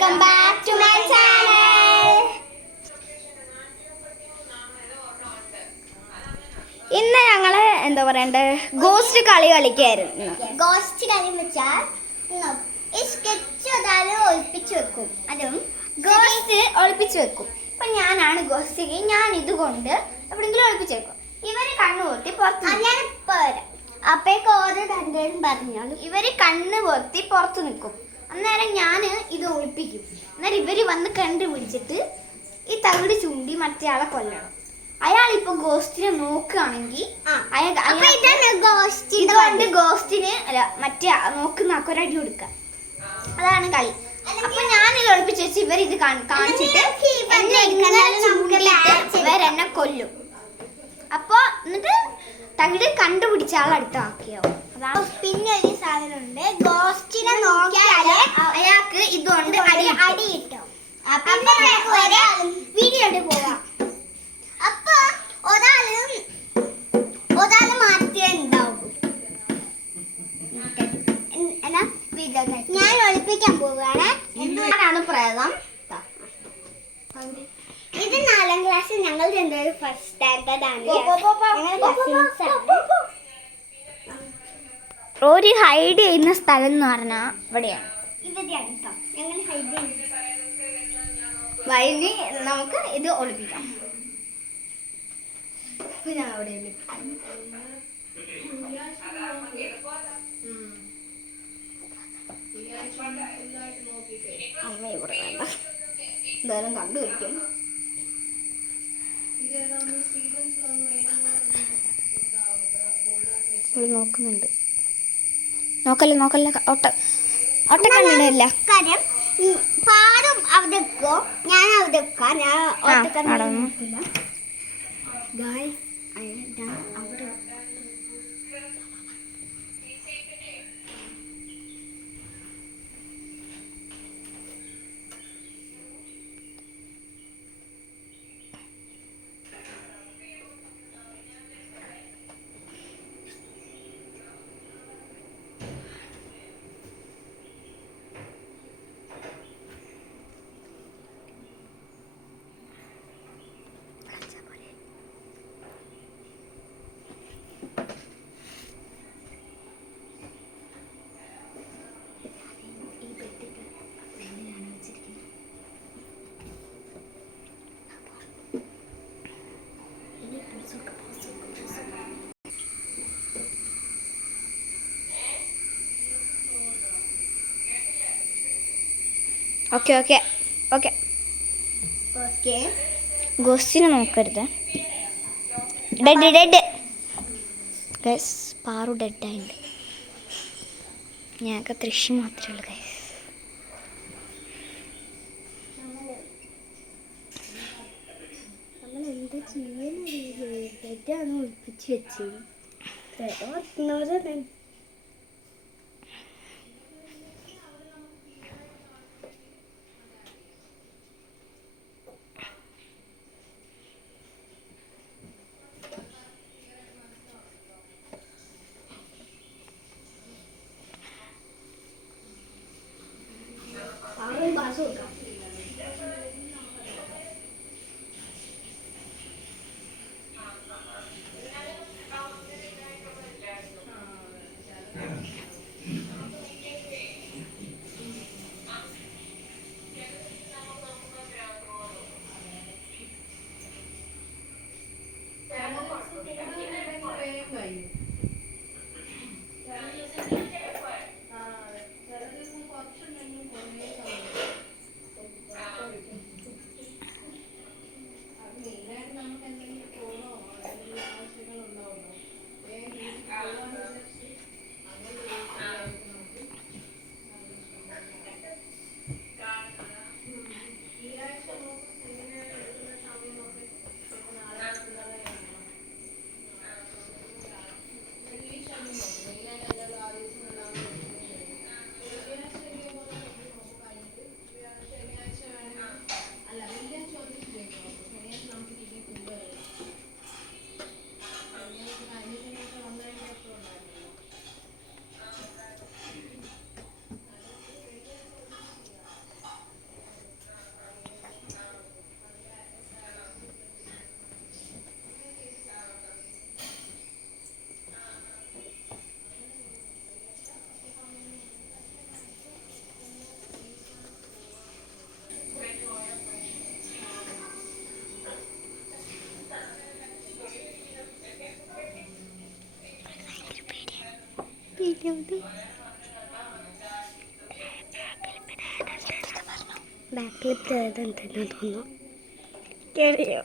Welcome back to my channel. ഇന്ന് ഞങ്ങള് എന്താ പറയണ്ടേ, ഗോസ്റ്റ് കളി കളിക്കായിരുന്നു. ഗോസ്റ്റ് കളി വെച്ചാൽ ഈ സ്കെച്ച് ഒളിപ്പിച്ചു വെക്കും. അതും ഗോസ്റ്റ് ഒളിപ്പിച്ചു വെക്കും. ഇപ്പൊ ഞാനാണ് ഗോസ്റ്റ്. ഞാൻ ഇതുകൊണ്ട് എവിടെങ്കിലും ഒളിപ്പിച്ചു വെക്കും. ഇവര് കണ്ണു പൊത്തി പുറത്ത്. ഞാനിപ്പോ വരാം. അപ്പേക്ക് ഓരോ രണ്ടുപേരും പറഞ്ഞോളൂ. ഇവര് കണ്ണ് പൊത്തി പുറത്ത് നിൽക്കും. അന്നേരം ഞാൻ ഇത് ഒളിപ്പിക്കും. അന്നേരം ഇവര് വന്ന് കണ്ടുപിടിച്ചിട്ട് ഈ തകിട് ചൂണ്ടി മറ്റേ ആളെ കൊല്ലണം. അയാളിപ്പോ ഗോസ്റ്റിനെ നോക്കുകയാണെങ്കിൽ ഇതുകൊണ്ട് ഗോസ്റ്റിന് അല്ല മറ്റേ നോക്കുന്ന ആക്കൊരടി കൊടുക്കാം. അതാണ് കളി. അപ്പൊ ഞാനിത് ഒളിപ്പിച്ച് വെച്ച് ഇവരിത് കാണിച്ചിട്ട് ഇവരെന്നെ കൊല്ലും. അപ്പൊ എന്നിട്ട് തകിട് കണ്ടുപിടിച്ച ആൾ അടുത്ത ആക്കിയോ. അതാണ്. പിന്നെ ഒരു സാധനമുണ്ട്, ഗോസ്റ്റിനെ നോക്കിയാല് അയാൾക്ക് ഇതുകൊണ്ട് അടി കിട്ടും. വീഡിയോട്ട് പോവാം. അപ്പൊ ഒരാള് മാറ്റിയേ ഉണ്ടാവും. ഞാൻ ഒളിപ്പിക്കാൻ പോവുകയാണ്. ആരാണ് പ്രേതം? ഇത് 4ാം ക്ലാസ്. ഞങ്ങൾ രണ്ടുപേരും ഫസ്റ്റ് സ്റ്റാൻഡേർഡ് ആണ്. ഒരു ഹൈഡ് ചെയ്യുന്ന സ്ഥലം എന്ന് പറഞ്ഞാൽ ഇവിടെയാണ്. ഇവിടെയാണ് കേട്ടോ ഞങ്ങൾ ഹൈഡ് ചെയ്യുന്നത്. വൈകി നമുക്ക് ഇത് ഒളിപ്പിക്കാം. പിന്നെ അവിടെ അമ്മ ഇവിടെ വേണ്ട, എന്തായാലും കണ്ടുപിടിക്കും. നോക്കുന്നുണ്ട്. നോക്കല്ല ഒട്ട കണ്ടില്ല. കാര്യം പാടും അവിടെ വെക്കോ, ഞാൻ അവിടെ വെക്കാം. ഞാൻ അവിടെ ഓക്കെ. ഗോസ്റ്റിനെ നോക്കരുത്. ഡെഡ് പാറു ഡെഡായിട്ടുണ്ട്. ഞങ്ങൾക്ക് തൃശ്ശി മാത്രമേ ഉള്ളൂ ഗൈസ്. എന്താ ചെയ്യാൻ ഒളിപ്പിച്ച് വെച്ചത്. ബാക്കിൽ പ്രേതം തന്നെ തോന്നുന്നു. കേറിയോ?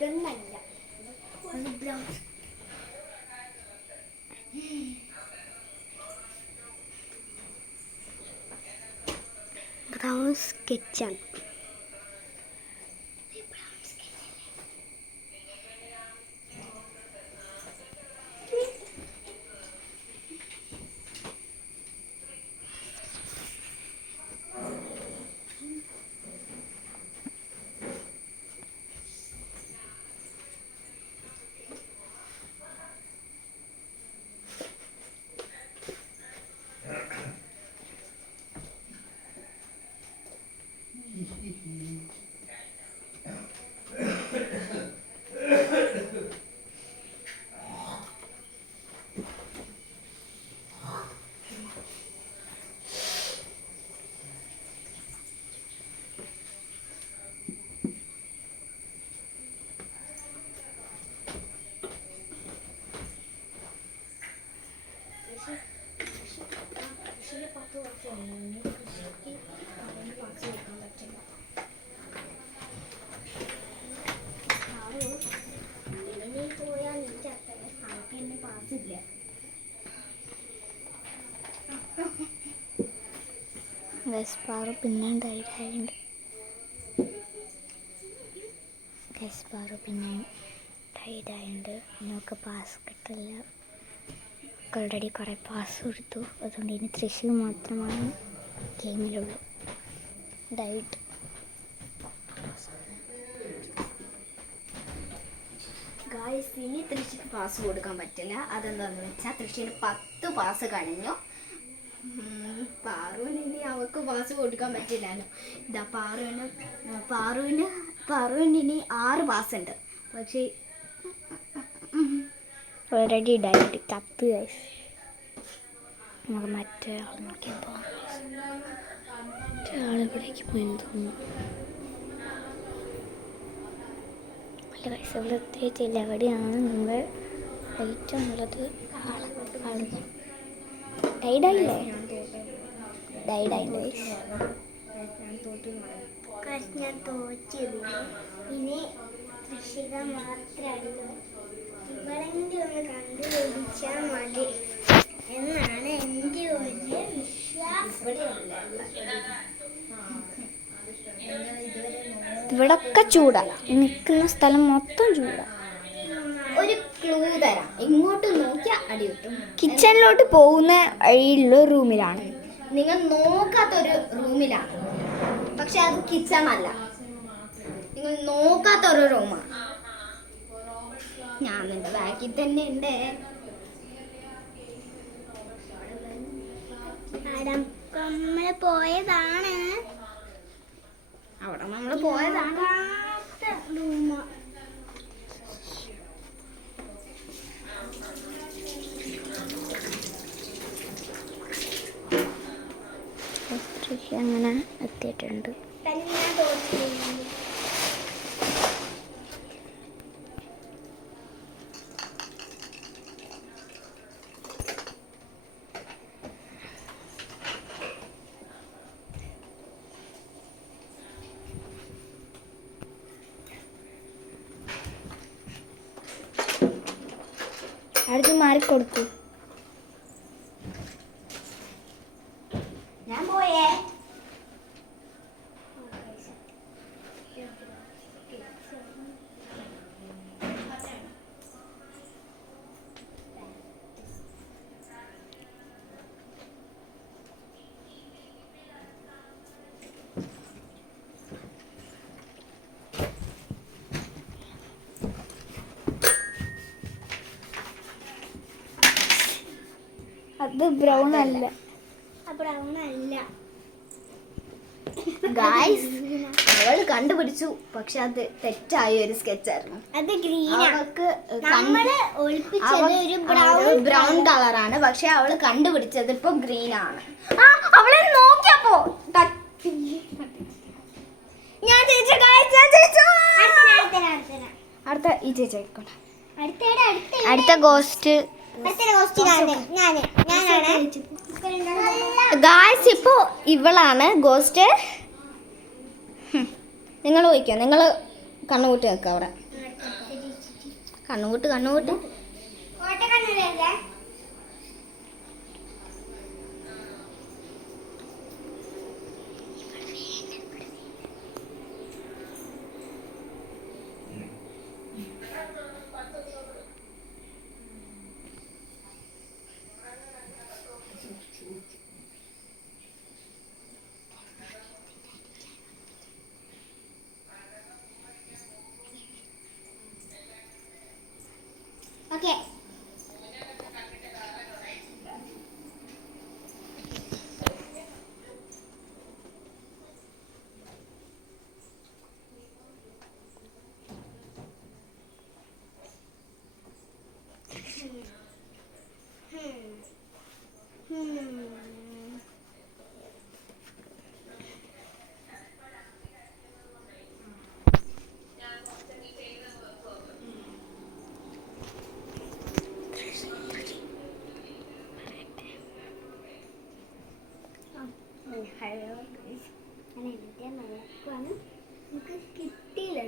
ഇതൊന്നല്ല, ഒന്ന് ബ്ലൗസ്. ബ്രൗൺ സ്കെച്ചാണ്. ഗസ്പാറ് പിന്നെ ടൈഡായുണ്ട്. നമുക്ക് പാസ് കിട്ടില്ല. ഓൾറെഡി കുറേ പാസ് കൊടുത്തു. അതുകൊണ്ട് ഇനി തൃശ്ശൂർ മാത്രമാണ് ഗെയിമിലുള്ളൂ. ഡൈറ്റ് ഗായ്സ്, ഇനി തൃശ്ശൂർക്ക് പാസ് കൊടുക്കാൻ പറ്റില്ല. അതെന്താണെന്ന് വെച്ചാൽ തൃശ്ശൂർ 10 പാസ് കഴിഞ്ഞു. പാറുവിന് ഇനി അവൾക്ക് പാസ് കൊടുക്കാൻ പറ്റില്ലല്ലോ. ഇതാ പാറുവിന് ഇനി 6 പാസ് ഉണ്ട്. പക്ഷേ ഓൾറെഡി ഡൈറ്റ് ചത്ത്. ഗൈസ്, നമുക്ക് മറ്റേ ആൾ നോക്കിയാൽ പോകാം. മറ്റേ ആളിവിടേക്ക് പോയെന്ന് തോന്നുന്നു. അല്ല ഗൈസ്, ഇവിടെ എത്തിയിട്ടില്ല. എവിടെയാണ് നമ്മൾ ലൈറ്റ് ഉള്ളത്? ഡൈഡായില്ലേ? ഡൈഡായില്ലേ? ഞാൻ തോറ്റില്ല. ഇനി കൃഷിക മാത്രമല്ല, ഇവളെങ്കിലും ഒന്ന് കണ്ടുപിടിച്ചാൽ മതി എന്നാണ് എൻ്റെ ഒരു വിശ്വാസം. ഇവിടൊക്കെ ചൂടാ. നിൽക്കുന്ന സ്ഥലം മൊത്തം ചൂടാ. ഒരു ക്ലൂ തരാം, ഇങ്ങോട്ട് നോക്കിയാൽ അടി കിട്ടും. കിച്ചണിലോട്ട് പോകുന്ന വഴിയിലുള്ള റൂമിലാണ്. നിങ്ങൾ നോക്കാത്തൊരു റൂമിലാണ്. പക്ഷെ അത് കിച്ചൺ അല്ല, നിങ്ങൾ നോക്കാത്തൊരു റൂമാണ്. ഞാൻ നിന്റെ ബാക്കിൽ തന്നെ ഉണ്ട്. നമ്മൾ പോയതാണ്. അവിടെ നമ്മൾ പോയതാണ്. അങ്ങനെ എത്തിയിട്ടുണ്ട്. അടുത്ത് മാറിക്കൊടുത്തു. ഞാൻ പോയേ. അത് ബ്രൗൺ അല്ല. ബ്രൗൺ അല്ല. ഗായ്സ് അവള് കണ്ടുപിടിച്ചു, പക്ഷെ അത് തെറ്റായ ഒരു സ്കെച്ചായിരുന്നു. അത് ഗ്രീൻ അവൾക്ക് നമ്മള് ഒളിപ്പിച്ചത് ഒരു ബ്രൗൺ കളറാണ്, പക്ഷെ അവള് കണ്ടുപിടിച്ചത് ഇപ്പൊ ഗ്രീൻ ആണ്. അവളെ നോക്കിയപ്പോ ഞാൻ ജയിച്ചു ഗായ്സ്, ഞാൻ ജയിച്ചു. അടുത്ത ഈ ചേച്ചി ആയിക്കോട്ടെ. അടുത്ത ഗോസ്റ്റ് ഗായ്സ്, ഇപ്പോ ഇവളാണ് ഗോസ്റ്റ്. നിങ്ങൾ പോയിക്കോ, നിങ്ങൾ കണ്ണുകൂട്ടി നിൽക്കുക അവിടെ. കണ്ണുകൂട്ട് ഓക്കെ. ഹലോ, ഞാൻ നോക്കുവാണ്. നമുക്ക് കിട്ടിയില്ല.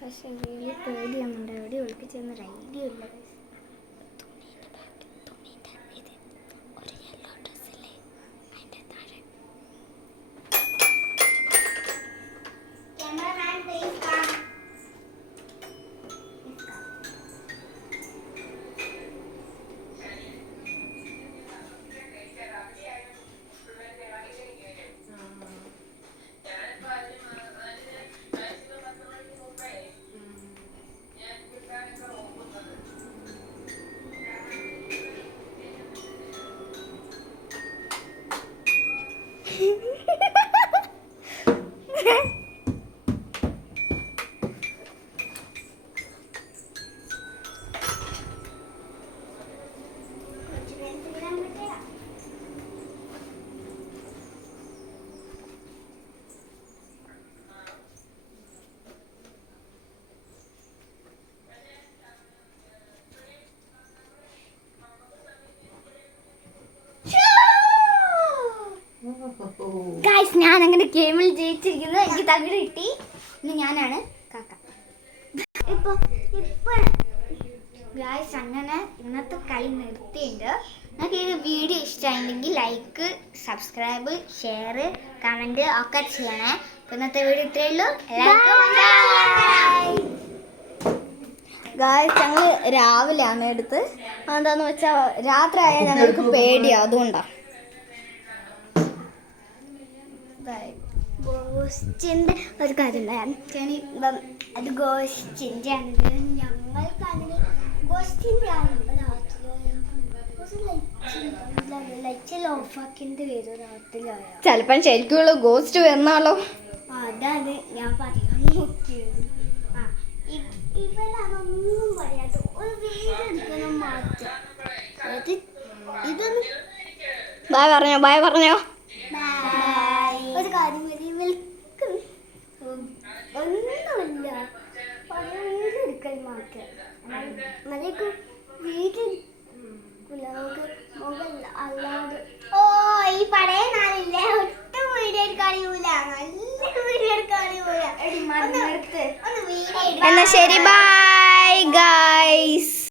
പക്ഷേ പേടിയാണുണ്ട്, എവിടെ ഒളിപ്പിച്ചെന്നൊരു ഐഡിയ ഇല്ല. ഗായ്സ്, ഞാൻ അങ്ങനെ ഗെയിമിൽ ജയിച്ചിരിക്കുന്നു. എനിക്ക് തകിട് കിട്ടി. ഇനി ഞാനാണ് കാക്ക. ഇപ്പൊ ഗായ്സ്, അങ്ങനെ ഇന്നത്തെ കളി നിർത്തിയിട്ടുണ്ട്. നിങ്ങൾക്ക് ഈ വീഡിയോ ഇഷ്ടമായിട്ടുണ്ടെങ്കിൽ ലൈക്ക്, സബ്സ്ക്രൈബ്, ഷെയർ, കമൻറ്റ് ഒക്കെ ചെയ്യണേ. ഇന്നത്തെ വീഡിയോ ഇത്രയേ ഉള്ളൂ. ഗായ്സ്, ഞങ്ങൾ രാവിലെയാണ് എടുത്ത്. എന്താന്ന് വെച്ചാൽ രാത്രി ആയാൽ ഞങ്ങൾക്ക് പേടിയാണ്, അതുകൊണ്ടാണ്. ഗോസ്റ്റിന്റെ ഒരു കാര്യം അത് ഗോസ്റ്റിന്റെ ഞങ്ങൾക്കാണെങ്കിൽ ഗോസ്റ്റിന്റെ ലൈറ്റ് ഓഫാക്കിന്റെ വരും രാത്രിയായ. ചിലപ്പം ശരിക്കുള്ള ഗോസ്റ്റ് വന്നാലോ? അതാണ് ഞാൻ പറയാൻ നോക്കിയത്. ഇവരതൊന്നും പറയാത്ത ഒരു വീഡിയോ എടുക്കണം മാത്രം. ഇതൊന്നും ബായ് പറഞ്ഞോ. ഒരു കാര്യം ഇവൽക്കും ഒന്നുമില്ല, എടുക്കൽ മാത്രം. മഴയ്ക്ക് വീട്ടിൽ അല്ലാതെ ഈ പഴയ നാളില്ലേ ഒട്ടും വീഡിയോ എടുക്കാറിയൂല, നല്ല വീഡിയോ എടുക്കാറിയൂല. ഒന്ന് വീഡിയോ എന്നാ ശരി, ബൈ ഗായ്സ്.